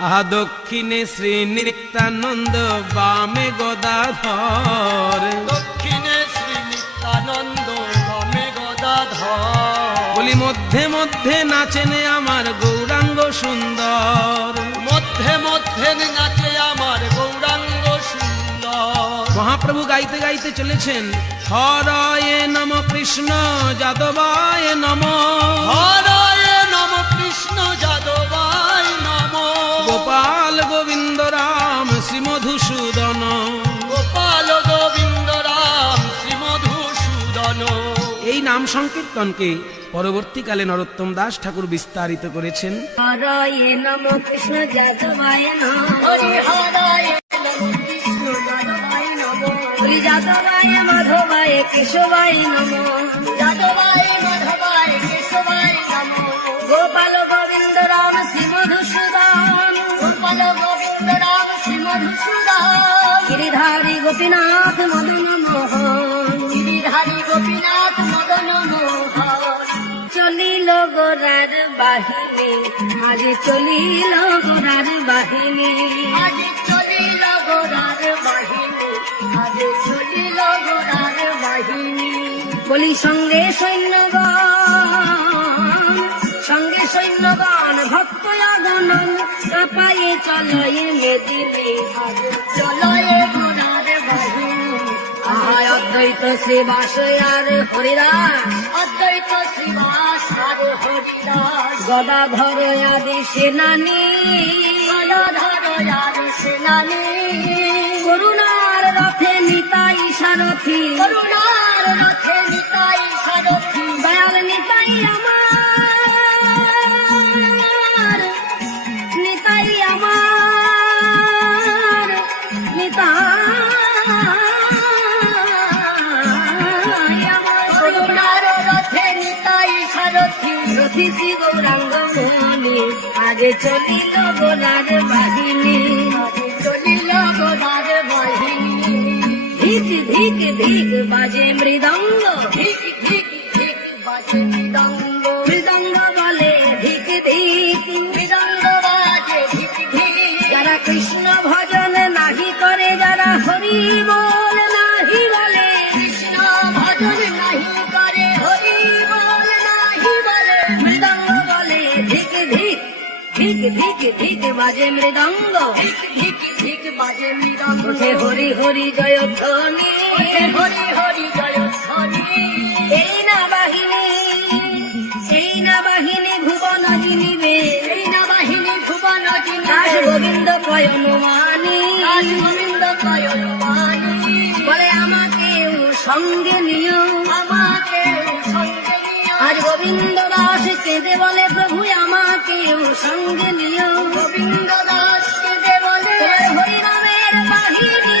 আহা দক্ষিণে শ্রী নিত্যানন্দ বামে গদাধর। দক্ষিণে শ্রী নিত্যানন্দ বামে গদাধর। বলি মধ্যে মধ্যে নাচেনে আমার গৌরাঙ্গ সুন্দর। মধ্যে মধ্যে নাচে আমার গৌরাঙ্গ সুন্দর। মহাপ্রভু গাইতে গাইতে চলেছেন হরয়ে নম কৃষ্ণ যাদবায় নম এই নাম সংকীর্তনকে পরবর্তীকালে নরোত্তম দাস ঠাকুর বিস্তারিত করেছেন। গোপাল গোবিন্দ রাম গোপাল গোবিন্দ রাম গিরিধারী গোপীনাথ মদন মোহন চলিল গোরার বাহিনী, আজ চলিল গোরার বাহিনী। আজ চলিল গোরার বাহিনী, আজ চলিল গোরার বাহিনী। বলি, সঙ্গে সৈন্যগণ সঙ্গে সৈন্যগণ ভক্ত আগনন কাপায়ে চলয়ে মেদিনী চলয়ে অদ্বৈত শ্রীবাস আর হরিদাস, অদ্বৈত শ্রীবাস আর হরিদাস। গদাধর আদি সেনানি, গদাধর আদি সেনানি। করুণার রথে নিতাই সারথি, করুণার রথে সারথি রথি শ্রী গৌরাঙ্গ মনি আগে চলিল গোলার বাহিনী আগে চলিল গোলার বাহিনী ধিক ধিক ধিক বাজে মৃদঙ্গ ধিক ধিক ধিক বাজে মৃদঙ্গ মৃদঙ্গ ধিক ধিক ধিক বাজে মৃদঙ্গ। ধিক ধিক বাজে মৃদঙ্গ। ওঠে হরি হরি জয় ধ্বনি হরি হরি জয় ধ্বনি এই না বাহিনী এই না বাহিনী ভুবন জিনিবে এই না বাহিনী ভুবন জিনিবে গোবিন্দ কয়ন মানি গোবিন্দ কয়ন মানি বলে আমাকেও সঙ্গে নিও। আমাকেও সঙ্গে নিও। আজ গোবিন্দ দাস কেঁদে বলে প্রভু কেউ সঙ্গে নিও গোবিন্দ দাসকে দেবলে হরিনামের বাহিনী।